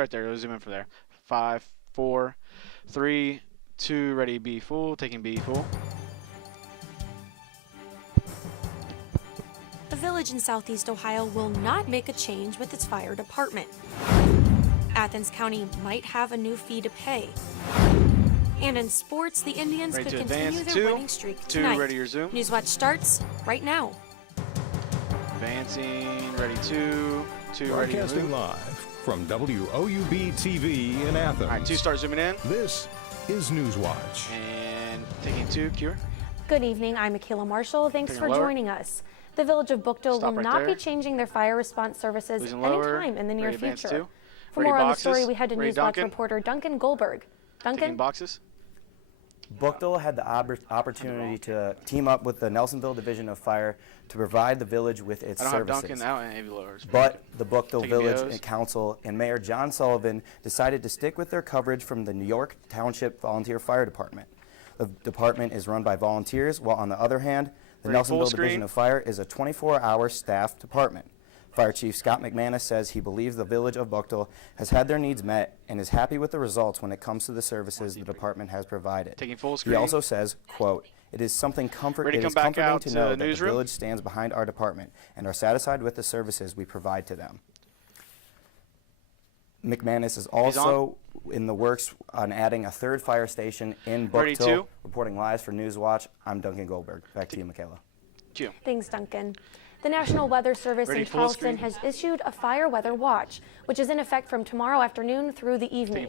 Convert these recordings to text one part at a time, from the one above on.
Right there. We'll zoom in from there. 5, 4, 3, 2. Ready. B full. Taking B full. A village in southeast Ohio will not make a change with its fire department. Athens County might have a new fee to pay. And in sports, the Indians could continue their winning streak tonight. Ready your zoom. Newswatch starts right now. Advancing. Ready 2. 2 ready. Broadcasting live from WOUB TV in Athens. All right, 2 start zooming in. This is Newswatch. And taking 2. Cure. Good evening. I'm Michaela Marshall. Thanks for joining us. The village of Bookdale will not be changing their fire response services anytime in the near future. For more on the story, we head to Newswatch reporter Duncan Goldberg. Duncan? Boxes. Bookdale had the opportunity to team up with the Nelsonville Division of Fire to provide the village with its services. But the Bookdale Village Council and Mayor John Sullivan decided to stick with their coverage from the New York Township Volunteer Fire Department. The department is run by volunteers, while on the other hand, the Nelsonville Division of Fire is a 24-hour staffed department. Fire Chief Scott McManus says he believes the village of Bookdale has had their needs met and is happy with the results when it comes to the services the department has provided. He also says, quote, "It is comforting to know that the village stands behind our department and are satisfied with the services we provide to them." McManus is also in the works on adding a third fire station in Bookdale. Reporting live for Newswatch, I'm Duncan Goldberg. Back to you, Michaela. Thanks, Duncan. The National Weather Service in Charleston has issued a fire weather watch, which is in effect from tomorrow afternoon through the evening.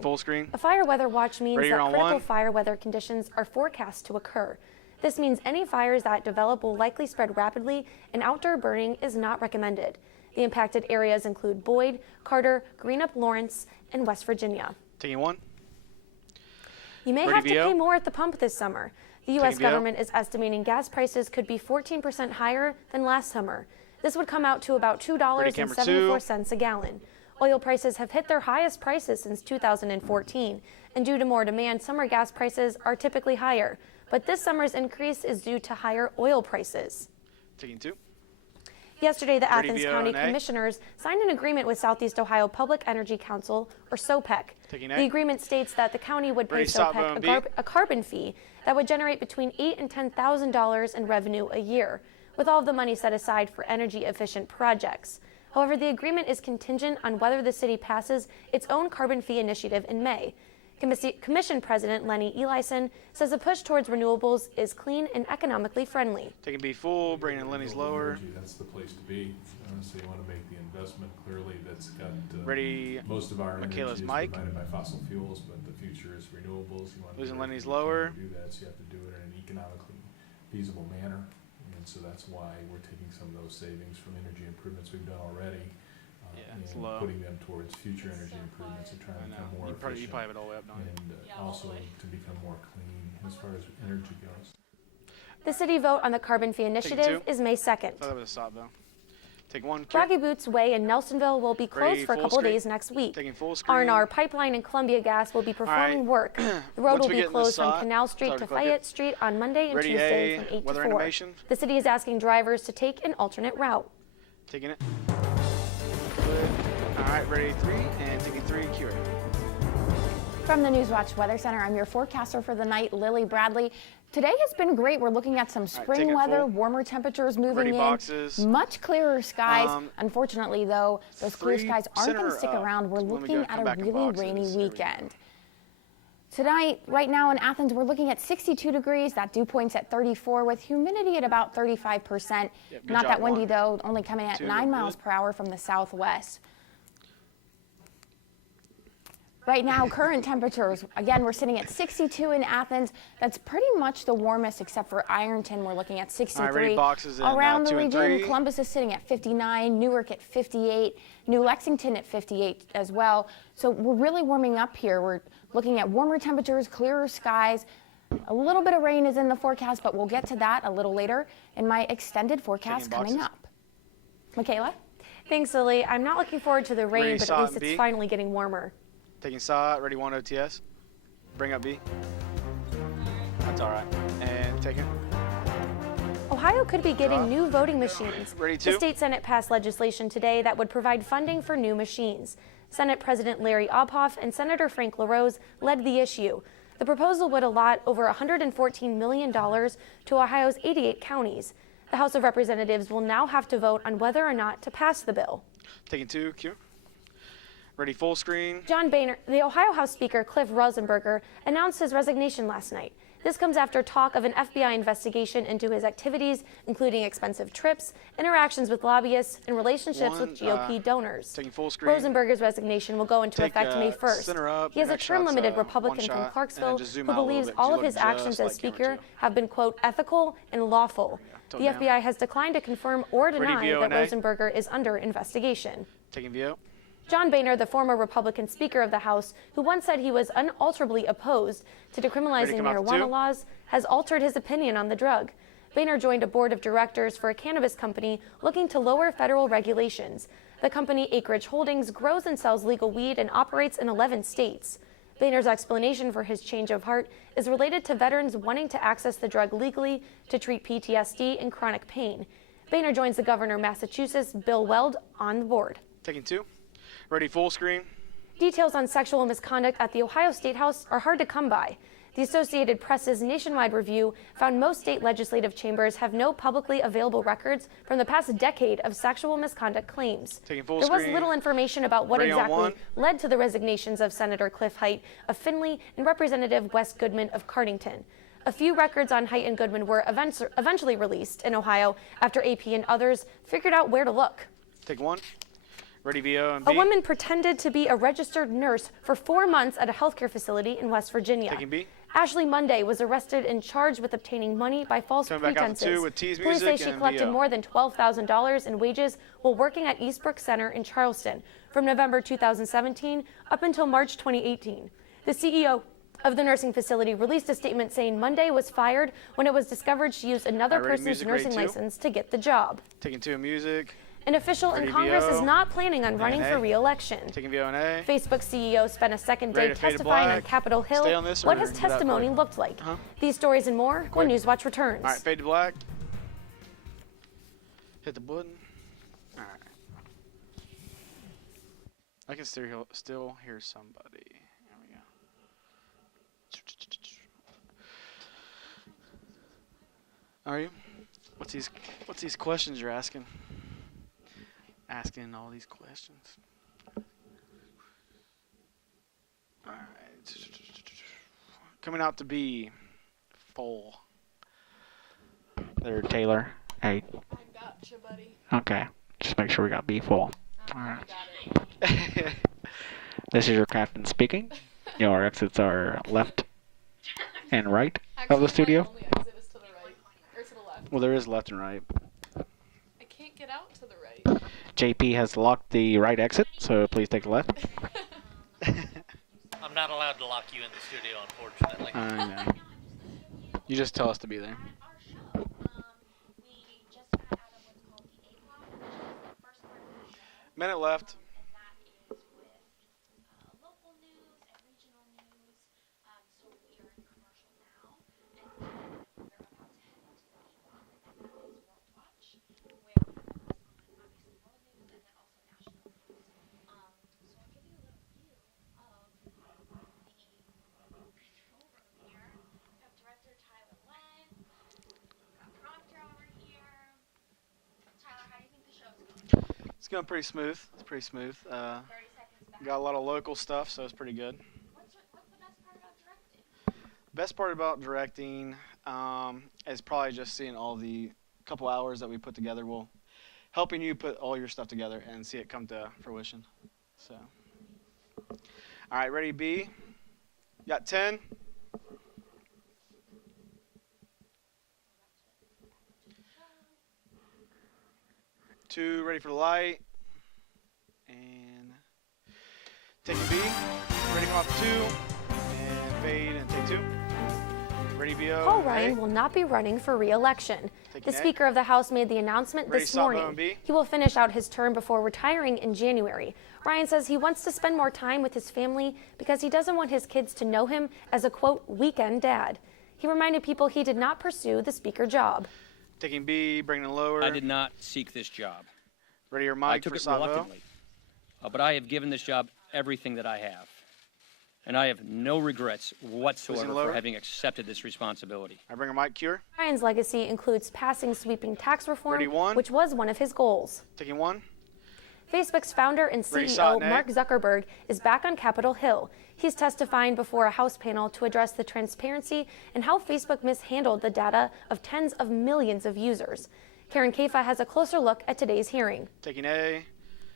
A fire weather watch means that critical fire weather conditions are forecast to occur. This means any fires that develop will likely spread rapidly, and outdoor burning is not recommended. The impacted areas include Boyd, Carter, Greenup, Lawrence, and West Virginia. Taking 1. You may have to pay more at the pump this summer. The U.S. government is estimating gas prices could be 14% higher than last summer. This would come out to about $2.74 a gallon. Oil prices have hit their highest prices since 2014, and due to more demand, summer gas prices are typically higher. But this summer's increase is due to higher oil prices. Taking 2. Yesterday, the Athens County Commissioners signed an agreement with Southeast Ohio Public Energy Council, or SOPEC. The agreement states that the county would pay SOPEC a carbon fee that would generate between $8,000 and $10,000 in revenue a year, with all of the money set aside for energy-efficient projects. However, the agreement is contingent on whether the city passes its own carbon fee initiative in May. Commission President Lenny Elison says a push towards renewables is clean and economically friendly. Taking B full, bringing in Lenny's lower. That's the place to be. So you want to make the investment clearly that's got ready. Most of our Michaela's energy is provided by fossil fuels, but the future is renewables. You want losing Lenny's lower. To do that, so you have to do it in an economically feasible manner, and so that's why we're taking some of those savings from energy improvements we've done already. And putting them towards future energy improvements and trying to become more efficient. You probably have it all the way up, and also to become more clean as far as energy goes. The city vote on the carbon fee initiative is May 2nd. I thought that was a stop, though. Take 1. Rocky Boots Way in Nelsonville will be closed for a couple days next week. R&R Pipeline and Columbia Gas will be performing work. The road will be closed from Canal Street to Fayette Street on Monday and Tuesday from 8 to 4. The city is asking drivers to take an alternate route. Taking it. All right, ready 3 and taking 3, Cure. From the Newswatch Weather Center, I'm your forecaster for the night, Lily Bradley. Today has been great. We're looking at some spring weather, warmer temperatures moving in, much clearer skies. Unfortunately, though, those clear skies aren't going to stick around. We're looking at a really rainy weekend. Tonight, right now in Athens, we're looking at 62 degrees. That dew point's at 34 with humidity at about 35%. Not that windy, though, only coming at 9 miles per hour from the southwest. Right now, current temperatures, again, we're sitting at 62 in Athens. That's pretty much the warmest except for Ironton. We're looking at 63. Around the region, Columbus is sitting at 59, Newark at 58, New Lexington at 58 as well. So we're really warming up here. We're looking at warmer temperatures, clearer skies. A little bit of rain is in the forecast, but we'll get to that a little later in my extended forecast coming up. Michaela? Thanks, Lily. I'm not looking forward to the rain, but at least it's finally getting warmer. Taking SAW, ready 1 OTS. Bring up B. That's all right. And take it. Ohio could be getting new voting machines. Ready 2. The state Senate passed legislation today that would provide funding for new machines. Senate President Larry Obhoff and Senator Frank LaRose led the issue. The proposal would allot over $114 million to Ohio's 88 counties. The House of Representatives will now have to vote on whether or not to pass the bill. Taking 2, Q. Ready, full screen. John Boehner, the Ohio House Speaker Cliff Rosenberger, announced his resignation last night. This comes after talk of an FBI investigation into his activities, including expensive trips, interactions with lobbyists, and relationships with GOP donors. Taking full screen. Rosenberger's resignation will go into effect May 1st. He is a term-limited Republican from Clarksville who believes all of his actions as Speaker have been, quote, ethical and lawful. The FBI has declined to confirm or deny that Rosenberger is under investigation. Taking VO. John Boehner, the former Republican Speaker of the House, who once said he was unalterably opposed to decriminalizing marijuana laws, has altered his opinion on the drug. Boehner joined a board of directors for a cannabis company looking to lower federal regulations. The company Acreage Holdings grows and sells legal weed and operates in 11 states. Boehner's explanation for his change of heart is related to veterans wanting to access the drug legally to treat PTSD and chronic pain. Boehner joins the governor of Massachusetts, Bill Weld, on the board. Taking 2. Ready, full screen. Details on sexual misconduct at the Ohio State House are hard to come by. The Associated Press's nationwide review found most state legislative chambers have no publicly available records from the past decade of sexual misconduct claims. Taking full there was screen. little information about what exactly led to the resignations of Senator Cliff Height of Findlay and Representative Wes Goodman of Cardington. A few records on Height and Goodman were eventually released in Ohio after AP and others figured out where to look. Take 1. Ready, VO and B. A woman pretended to be a registered nurse for 4 months at a healthcare facility in West Virginia. Taking B. Ashley Monday was arrested and charged with obtaining money by false pretenses. Police say she collected more than $12,000 in wages while working at Eastbrook Center in Charleston from November 2017 up until March 2018. The CEO of the nursing facility released a statement saying Monday was fired when it was discovered she used another person's nursing license to get the job. Taking 2 music. An official in Congress is not planning on running for re-election. Taking VO and A. Facebook CEO spent a second day testifying on Capitol Hill what his testimony looked like. These stories and more when Newswatch returns. All right, fade to black. Hit the button. All right. I can still hear somebody. There we go. Are you? What's these questions you're asking? Asking all these questions. All right. Coming out to be full. There, Taylor. Hey. I got you, buddy. Okay. Just make sure we got B full. All right. This is your captain speaking. Your exits are left and right of the studio. My only exit is to the right, or to the left. Well, there is left and right. I can't get out to the right. JP has locked the right exit, so please take the left. I'm not allowed to lock you in the studio, unfortunately. I know. You just tell us to be there. Minute left. It's going pretty smooth. It's pretty smooth. Got a lot of local stuff, so it's pretty good. What's the best part about directing? Best part about directing is probably just seeing all the couple hours that we put together. Helping you put all your stuff together and see it come to fruition. So, all right, ready, B? Got 10. Two, ready for the light. And taking B. Ready to come off 2. And fade and take 2. Ready, VO. Paul Ryan will not be running for re-election. The Speaker of the House made the announcement this morning. He will finish out his term before retiring in January. Ryan says he wants to spend more time with his family because he doesn't want his kids to know him as a, quote, weekend dad. He reminded people he did not pursue the Speaker job. Taking B, bringing it lower. I did not seek this job. Ready your mic I took for it Savo. reluctantly. But I have given this job everything that I have. And I have no regrets whatsoever for having accepted this responsibility. I bring a mic cure. Ryan's legacy includes passing sweeping tax reform, Ready, one. which was one of his goals. Taking one. Facebook's founder and CEO, Mark Zuckerberg, is back on Capitol Hill. He's testifying before a House panel to address the transparency and how Facebook mishandled the data of tens of millions of users. Karen Kafa has a closer look at today's hearing. Taking A.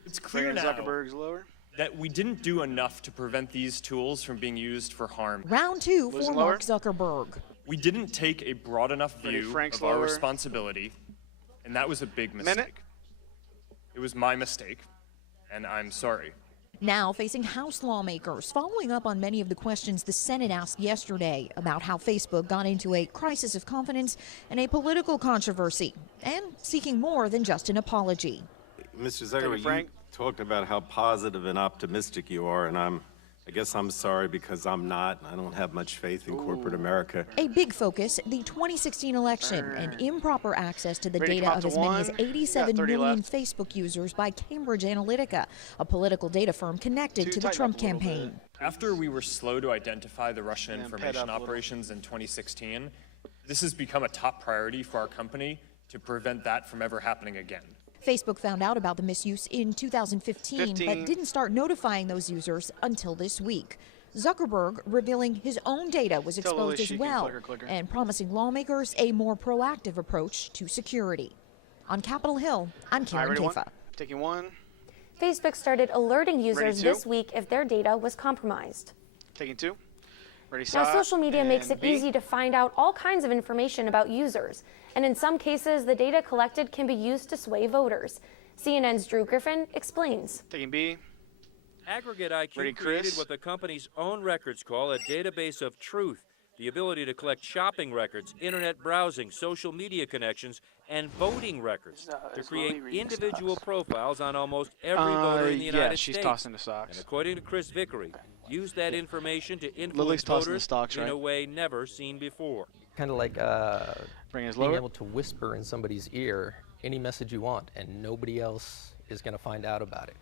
It's clear now Zuckerberg's lower. that we didn't do enough to prevent these tools from being used for harm. Round two for Mark Zuckerberg. We didn't take a broad enough view of our responsibility, and that was a big mistake. It was my mistake, and I'm sorry. Now facing House lawmakers, following up on many of the questions the Senate asked yesterday about how Facebook got into a crisis of confidence and a political controversy, and seeking more than just an apology. Mr. Zuckerberg, you talked about how positive and optimistic you are, and I guess I'm sorry because I'm not. I don't have much faith in corporate America. A big focus, the 2016 election and improper access to the data of as many as 87 million Facebook users by Cambridge Analytica, a political data firm connected to the Trump campaign. After we were slow to identify the Russian information operations in 2016, this has become a top priority for our company to prevent that from ever happening again. Facebook found out about the misuse in 2015, but didn't start notifying those users until this week. Zuckerberg revealing his own data was exposed as well, and promising lawmakers a more proactive approach to security. On Capitol Hill, I'm Karen Kafa. Taking one. Facebook started alerting users this week if their data was compromised. Taking two. Now, social media makes it easy to find out all kinds of information about users, and in some cases, the data collected can be used to sway voters. CNN's Drew Griffin explains. Taking B. Aggregate IQ created what the company's own records call a database of truth, the ability to collect shopping records, internet browsing, social media connections, and voting records to create individual profiles on almost every voter in the United States. Tossing the stocks. And according to Chris Vickery, use that information to influence voters in a way never seen before. Kind of like being able to whisper in somebody's ear any message you want, and nobody else is going to find out about it.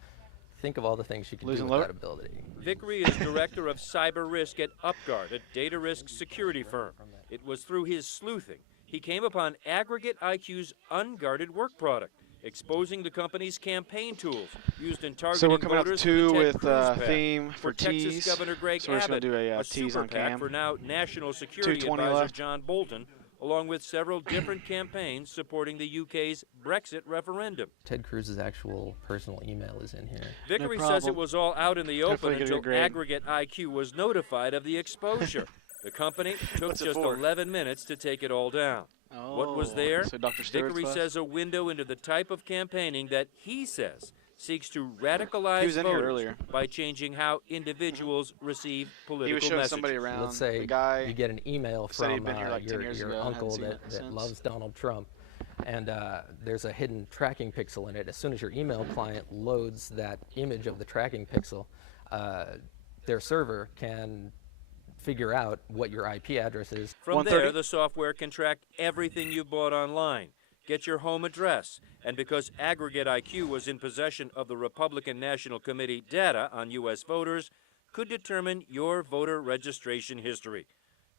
Think of all the things you can do with that ability. Vickery is director of cyber risk at UpGuard, a data risk security firm. It was through his sleuthing he came upon Aggregate IQ's unguarded work product, exposing the company's campaign tools used in targeting voters with a theme for Texas tease. Governor Greg So we're just Abbott, going to do a tease super on PAC cam. for now National Security Advisor John Bolton, along with several different campaigns supporting the UK's Brexit referendum. Ted Cruz's actual personal email is in here. Vickery says it was all out in the open until Aggregate IQ was notified of the exposure. The company took just 11 minutes to take it all down. What was there? So Vickery says a window into the type of campaigning that he says seeks to radicalize voters by changing how individuals receive political messages. Somebody around. Let's say you get an email from your uncle that loves Donald Trump, and there's a hidden tracking pixel in it. As soon as your email client loads that image of the tracking pixel, their server can figure out what your IP address is. From there, the software can track everything you bought online, get your home address, and because Aggregate IQ was in possession of the Republican National Committee data on U.S. voters, could determine your voter registration history.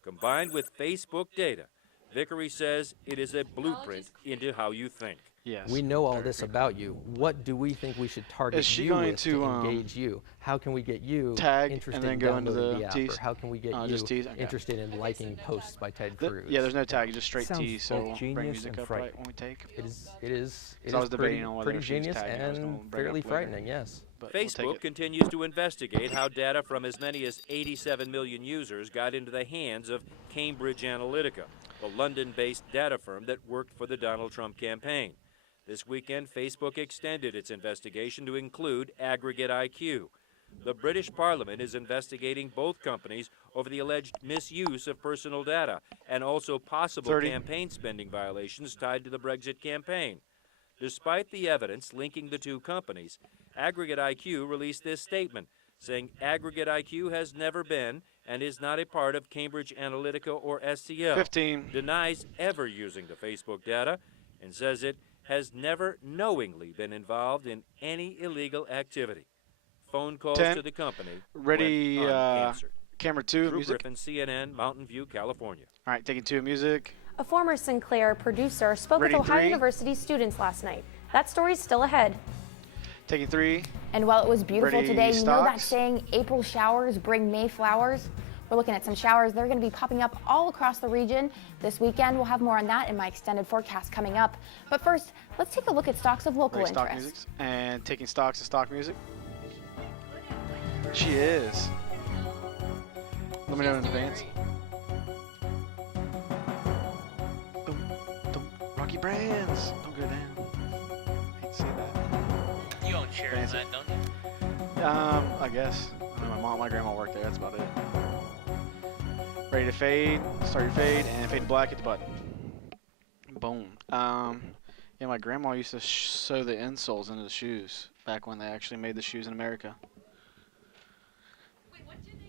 Combined with Facebook data, Vickery says it is a blueprint into how you think. Yes. We know all this about you. What do we think we should target you with to engage you? How can we get you interested in downloading the app? Or how can we get you interested in liking posts by Ted Cruz? Yeah, there's no tag, just straight T, so we'll bring music up right when we take. It is pretty genius and fairly frightening, yes. Facebook continues to investigate how data from as many as 87 million users got into the hands of Cambridge Analytica, the London-based data firm that worked for the Donald Trump campaign. This weekend, Facebook extended its investigation to include Aggregate IQ. The British Parliament is investigating both companies over the alleged misuse of personal data and also possible campaign spending violations tied to the Brexit campaign. Despite the evidence linking the two companies, Aggregate IQ released this statement, saying Aggregate IQ has never been and is not a part of Cambridge Analytica or SCL, denies ever using the Facebook data, and says it has never knowingly been involved in any illegal activity. phone calls 10. to the company Ready, went unanswered. camera 2, Drew music. Griffin, CNN, Mountain View, California. All right, taking 2, music. A former Sinclair producer spoke Ready, with Ohio 3. University students last night. That story's still ahead. Taking 3. And while it was beautiful Ready, today, you know that stocks. saying, April showers bring May flowers? We're looking at some showers. They're going to be popping up all across the region this weekend. We'll have more on that in my extended forecast coming up. But first, let's take a look at stocks of local Ready, stock interest. music. And taking stocks of stock music. She is. Let me know in advance. Boom, boom. Rocky Brands. Don't go down. Hate to see that. You own shares in that, don't you? I guess. I know my mom, my grandma worked there. That's about it. Ready to fade. Start your fade and fade to black. Hit the button. Boom. Yeah, my grandma used to sew the insoles into the shoes back when they actually made the shoes in America. Wait, what do they do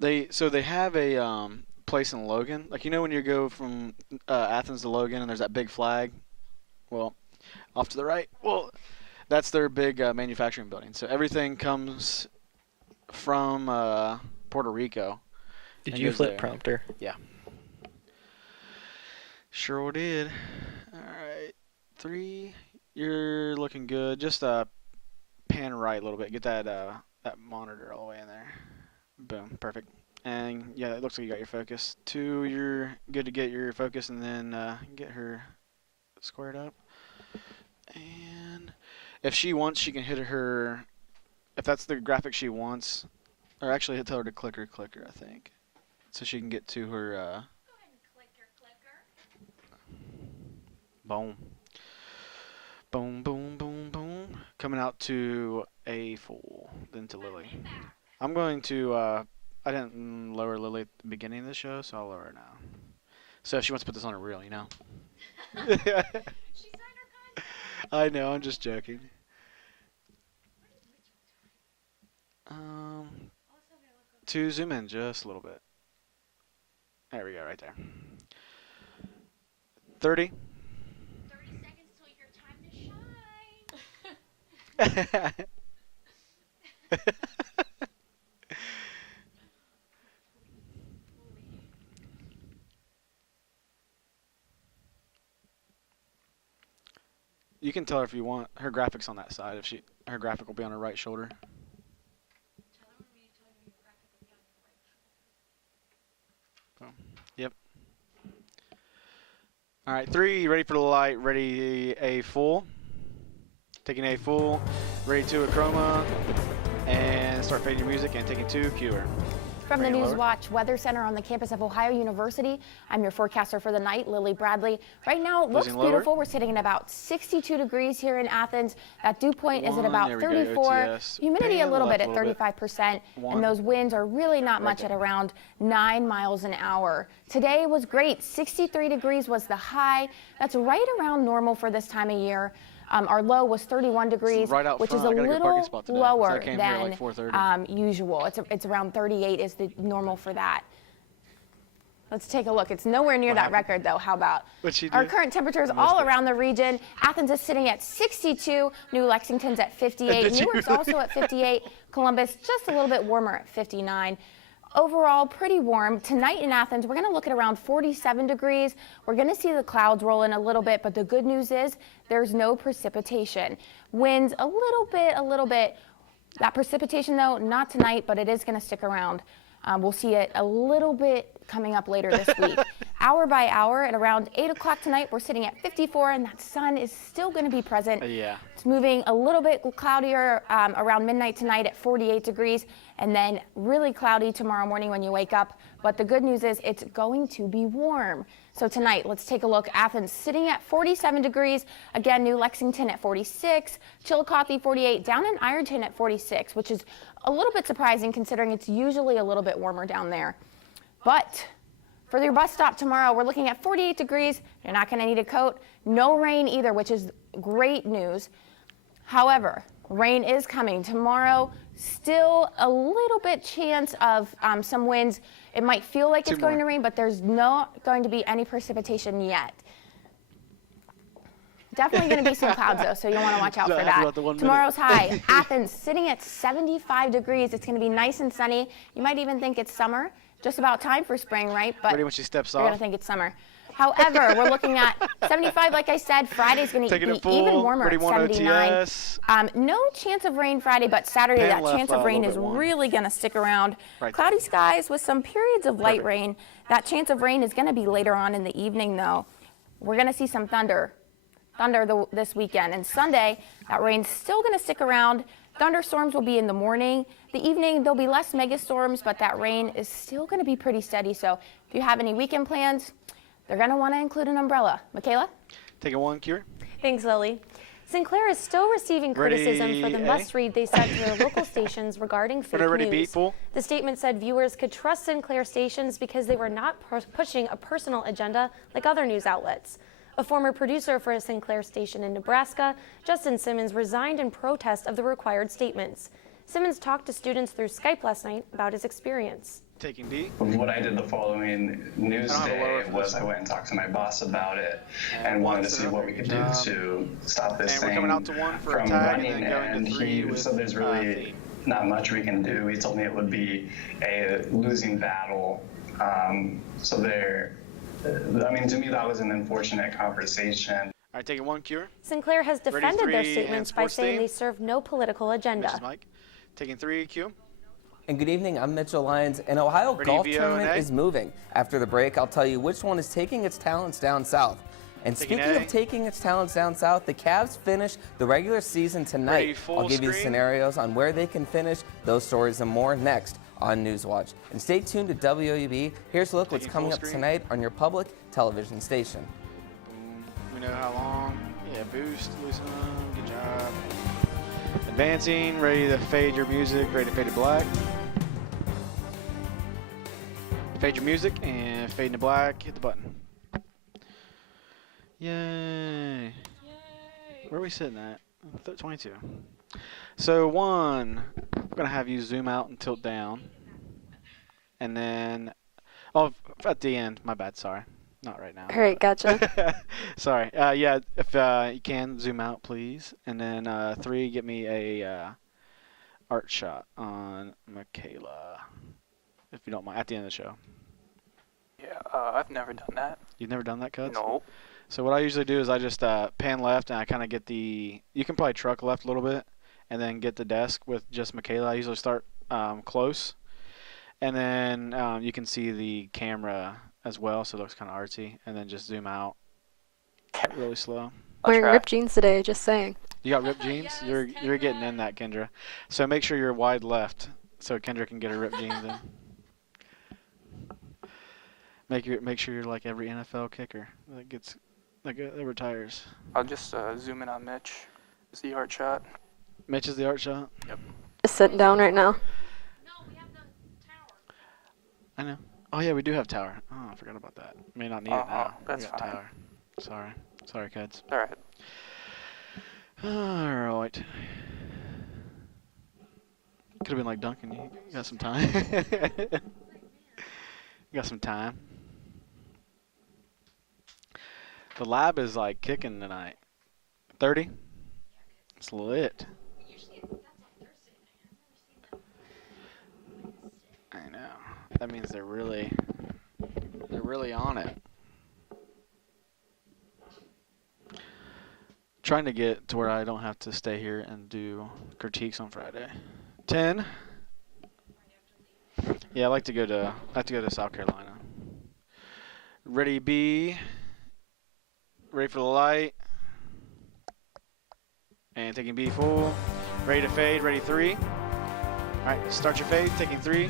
there? They have a place in Logan. Like, you know when you go from Athens to Logan and there's that big flag? Well, off to the right. Well, that's their big manufacturing building. So everything comes from Puerto Rico. Did you flip prompter? Yeah. Sure did. All right. 3. You're looking good. Just pan right a little bit. Get that that monitor all the way in there. Boom. Perfect. And yeah, it looks like you got your focus. 2, you're good to get your focus and then get her squared up. And if she wants, she can hit her. If that's the graphic she wants, or actually tell her to click her clicker, I think, so she can get to her. Go ahead and click your clicker. Boom. Boom, boom, boom, boom. Coming out to a full, then to Lily. I'm going to. I didn't lower Lily at the beginning of the show, so I'll lower her now. So if she wants to put this on her reel, you know. She signed her contract. I know. I'm just joking. To zoom in just a little bit. There we go, right there. 30. 30 seconds till your time to shine. You can tell her if you want. Her graphic's on that side. If her graphic will be on her right shoulder. Boom. Yep. All right, 3. Ready for the light. Ready a full. Taking a full. Ready to a chroma. And start fading your music and taking 2. Cue her. From the Newswatch Weather Center on the campus of Ohio University, I'm your forecaster for the night, Lily Bradley. Right now, it looks beautiful. We're sitting at about 62 degrees here in Athens. That dew point is at about 34. Humidity a little bit at 35%. And those winds are really not much at around 9 miles an hour. Today was great. 63 degrees was the high. That's right around normal for this time of year. Our low was 31 degrees, which is a little lower than usual. It's around 38 is the normal for that. Let's take a look. It's nowhere near that record, though. How about our current temperatures all around the region? Athens is sitting at 62. New Lexington's at 58. Newark's also at 58. Columbus just a little bit warmer at 59. Overall, pretty warm. Tonight in Athens, we're going to look at around 47 degrees. We're going to see the clouds roll in a little bit, but the good news is there's no precipitation. Winds a little bit. That precipitation, though, not tonight, but it is going to stick around. We'll see it a little bit coming up later this week. Hour by hour at around 8 o'clock tonight, we're sitting at 54, and that sun is still going to be present. Yeah. It's moving a little bit cloudier around midnight tonight at 48 degrees, and then really cloudy tomorrow morning when you wake up. But the good news is it's going to be warm. So tonight, let's take a look. Athens sitting at 47 degrees. Again, New Lexington at 46. Chillicothe 48. Down in Ironton at 46, which is a little bit surprising considering it's usually a little bit warmer down there. But for your bus stop tomorrow, we're looking at 48 degrees. You're not going to need a coat. No rain either, which is great news. However, rain is coming tomorrow. Still a little bit chance of some winds. It might feel like it's going to rain, but there's not going to be any precipitation yet. Definitely going to be some clouds, though, so you'll want to watch out for that. Tomorrow's high, Athens sitting at 75 degrees. It's going to be nice and sunny. You might even think it's summer. Just about time for spring, right? But ready when she steps off. You're going to think it's summer. However, we're looking at 75, like I said. Friday's going to be even warmer at 79. No chance of rain Friday, but Saturday that chance of rain is really going to stick around. Cloudy skies with some periods of light rain. That chance of rain is going to be later on in the evening, though. We're going to see some thunder this weekend. And Sunday, that rain's still going to stick around. Thunderstorms will be in the morning. The evening, there'll be less megastorms, but that rain is still going to be pretty steady. So if you have any weekend plans, they're going to want to include an umbrella. Michaela? Take a one, Kier. Thanks, Lily. Sinclair is still receiving criticism for the must-read they sent to their local stations regarding fake news. The statement said viewers could trust Sinclair stations because they were not pushing a personal agenda like other news outlets. A former producer for a Sinclair station in Nebraska, Justin Simmons, resigned in protest of the required statements. Simmons talked to students through Skype last night about his experience. Taking D. What I did the following news day was I went and talked to my boss about it and wanted to see what we could do to stop this thing from running. And he said there's really not much we can do. He told me it would be a losing battle. So I mean, to me, that was an unfortunate conversation. All right, taking one, Kier. Sinclair has defended their statements by saying they serve no political agenda. Mike. Taking 3, Q. And good evening, I'm Mitchell Lyons. An Ohio golf tournament is moving. After the break, I'll tell you which one is taking its talents down south. And speaking of taking its talents down south, the Cavs finish the regular season tonight. I'll give you scenarios on where they can finish, those stories and more next on Newswatch. And stay tuned to WOUB. Here's a look what's coming up tonight on your public television station. We know how long. Yeah, boost, loosen up, good job. Advancing, ready to fade your music, ready to fade to black. Fade your music and fade to black, hit the button. Yay. Where are we sitting at? 22. So 1, I'm going to have you zoom out and tilt down. And then, oh, at the end, my bad, sorry. Not right now. All right, gotcha. Sorry. Yeah, if you can, zoom out, please. And then 3, get me a art shot on Michaela, if you don't mind, at the end of the show. Yeah, I've never done that. You've never done that, Cuds? No. So what I usually do is I just pan left, and I kind of get the, you can probably truck left a little bit, and then get the desk with just Michaela. I usually start close. And then you can see the camera as well, so it looks kind of artsy, and then just zoom out really slow. Wearing ripped jeans today, just saying. You got ripped jeans? You're getting in that, Kendra. So make sure you're wide left so Kendra can get her ripped jeans in. Make sure you're like every NFL kicker that retires. I'll just zoom in on Mitch. Is the art shot? Mitch is the art shot? Yep. Just sitting down right now. I know. Oh yeah, we do have tower. Oh, I forgot about that. May not need it now. That's we got fine. Tower. Sorry, kids. All right. All right. Could have been like Duncan. You got some time. You got some time. The lab is like kicking tonight. 30. It's lit. I know. That means they're really on it. Trying to get to where I don't have to stay here and do critiques on Friday. 10. Yeah, I like to go to South Carolina. Ready B. Ready for the light. And taking B full. Ready to fade, ready 3. All right, start your fade, taking 3.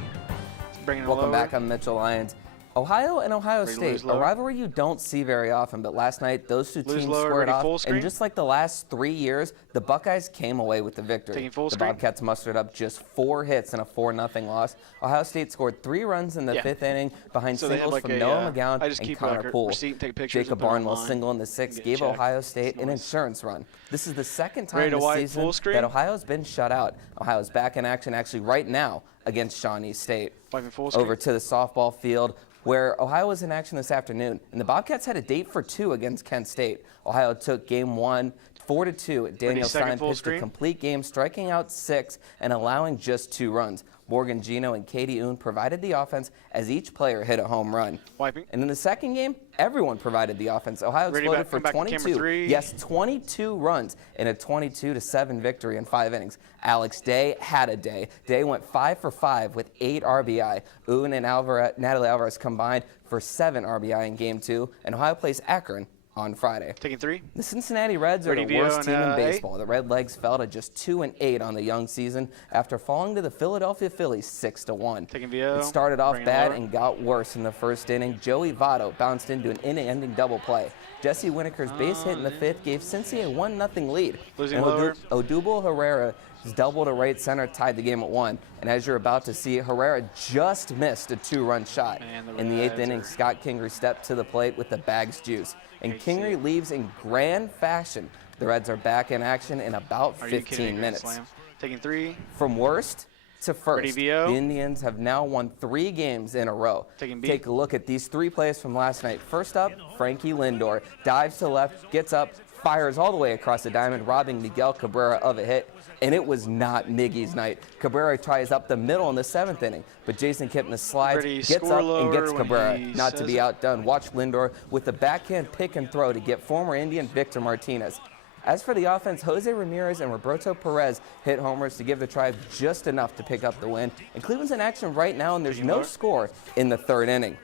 Bringing it Welcome lower. back. I'm Mitchell Lyons. Ohio and Ohio State, a rivalry you don't see very often, but last night those two teams squared off, and just like the last 3 years, the Buckeyes came away with the victory. The Bobcats mustered up just 4 hits in a 4-0 loss. Ohio State scored 3 runs in the 5th inning behind singles from Noah McGowan and Connor Poole. Jacob Barnwell single in the 6th gave Ohio State an insurance run. This is the second time this season that Ohio's been shut out. Ohio's back in action actually right now against Shawnee State. Full Over to the softball field, where Ohio was in action this afternoon, and the Bobcats had a date for 2 against Kent State. Ohio took game 1 4-2. Daniel Stein pitched a complete game, striking out 6 and allowing just 2 runs. Morgan Gino and Katie Oon provided the offense as each player hit a home run. And in the second game, everyone provided the offense. Ohio exploded for 22. Yes, 22 runs in a 22-7 victory in 5 innings. Alex Day had a day. Day went 5 for 5 with 8 RBI. Oon and Natalie Alvarez combined for 7 RBI in game 2, and Ohio plays Akron on Friday. Taking 3. The Cincinnati Reds are the worst team in baseball. The Redlegs fell to just 2-8 on the young season after falling to the Philadelphia Phillies 6-1. Taking VO. It started off bad and got worse in the first inning. Joey Votto bounced into an inning-ending double play. Jesse Winneker's base hit in the 5th gave Cincy a 1-0 lead. Losing lower. Odubel Herrera double to right center tied the game at 1. And as you're about to see, Herrera just missed a 2-run shot. In the 8th inning, Scott Kingery stepped to the plate with the bag's juice. And Kingery leaves in grand fashion. The Reds are back in action in about 15 minutes. Taking 3. From worst to first, the Indians have now won 3 games in a row. Take a look at these 3 plays from last night. First up, Frankie Lindor dives to the left, gets up, fires all the way across the diamond, robbing Miguel Cabrera of a hit. And it was not Miggy's night. Cabrera tries up the middle in the 7th inning, but Jason Kipnis slides, gets up, and gets Cabrera. Not to be outdone, watch Lindor with the backhand pick and throw to get former Indian Victor Martinez. As for the offense, Jose Ramirez and Roberto Perez hit homers to give the Tribe just enough to pick up the win. And Cleveland's in action right now, and there's no score in the 3rd inning.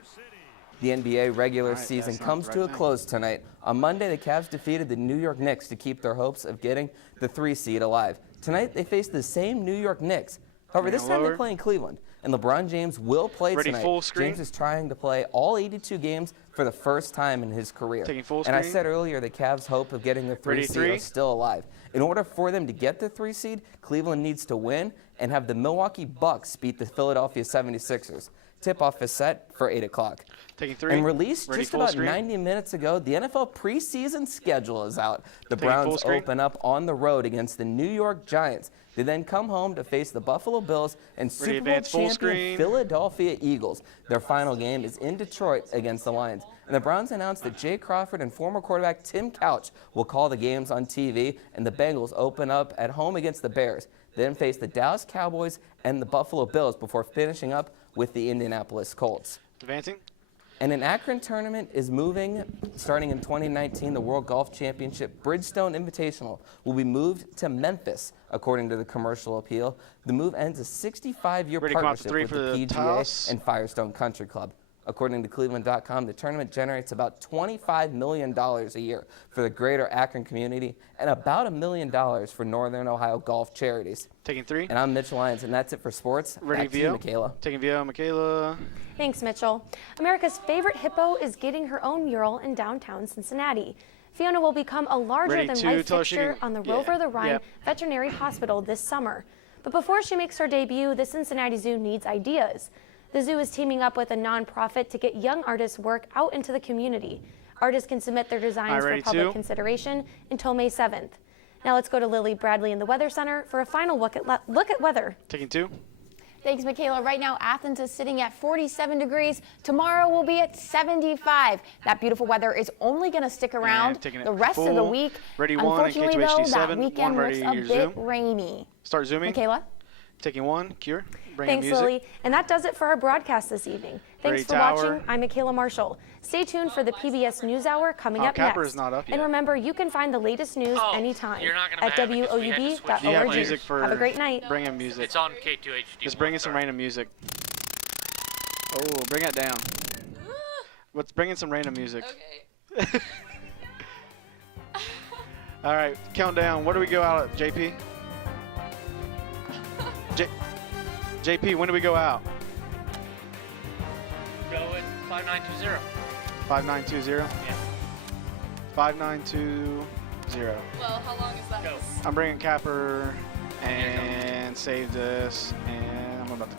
The NBA regular season comes to a close tonight. On Monday, the Cavs defeated the New York Knicks to keep their hopes of getting the 3 seed alive. Tonight, they face the same New York Knicks. However, this time they're playing Cleveland, and LeBron James will play tonight. James is trying to play all 82 games for the first time in his career. And I said earlier, the Cavs' hope of getting the 3 seed is still alive. In order for them to get the 3 seed, Cleveland needs to win and have the Milwaukee Bucks beat the Philadelphia 76ers. Tip-off is set for 8 o'clock. Taking 3. And released just about 90 minutes ago, the NFL preseason schedule is out. The Browns open up on the road against the New York Giants. They then come home to face the Buffalo Bills and Super Bowl champion Philadelphia Eagles. Their final game is in Detroit against the Lions. And the Browns announced that Jay Crawford and former quarterback Tim Couch will call the games on TV, and the Bengals open up at home against the Bears. Then face the Dallas Cowboys and the Buffalo Bills before finishing up with the Indianapolis Colts. Advancing. And an Akron tournament is moving. Starting in 2019, the World Golf Championship Bridgestone Invitational will be moved to Memphis, according to the commercial appeal. The move ends a 65-year partnership with the PGA and Firestone Country Club. According to Cleveland.com, the tournament generates about $25 million a year for the greater Akron community and about $1 million for Northern Ohio golf charities. Taking 3. And I'm Mitch Lyons, and that's it for sports. Ready, Back to you, Michaela. Taking VO, Michaela. Thanks, Mitchell. America's favorite hippo is getting her own mural in downtown Cincinnati. Fiona will become a larger-than-life fixture on the Rover the Rhine Veterinary Hospital this summer. But before she makes her debut, the Cincinnati Zoo needs ideas. The zoo is teaming up with a nonprofit to get young artists' work out into the community. Artists can submit their designs for public consideration until May 7th. Now let's go to Lily Bradley in the Weather Center for a final look at weather. Taking 2. Thanks, Michaela. Right now, Athens is sitting at 47 degrees. Tomorrow will be at 75. That beautiful weather is only going to stick around the rest of the week. Unfortunately, though, that weekend looks a bit rainy. Start zooming. Michaela? Taking 1. Cure. Thanks, Lily. And that does it for our broadcast this evening. Thanks for watching. I'm Michaela Marshall. Stay tuned for the PBS NewsHour coming up next. And remember, you can find the latest news anytime at WOUB.org. Have a great night. Bring in music. It's on K2HD. Just bring in some random music. Oh, bring it down. Let's bring in some random music. Okay. All right, countdown. What do we go out at, JP? JP, when do we go out? Go at 5920. 5920? Yeah. 5920. Well, how long is that? Go. I'm bringing Capper and save this, and I'm about to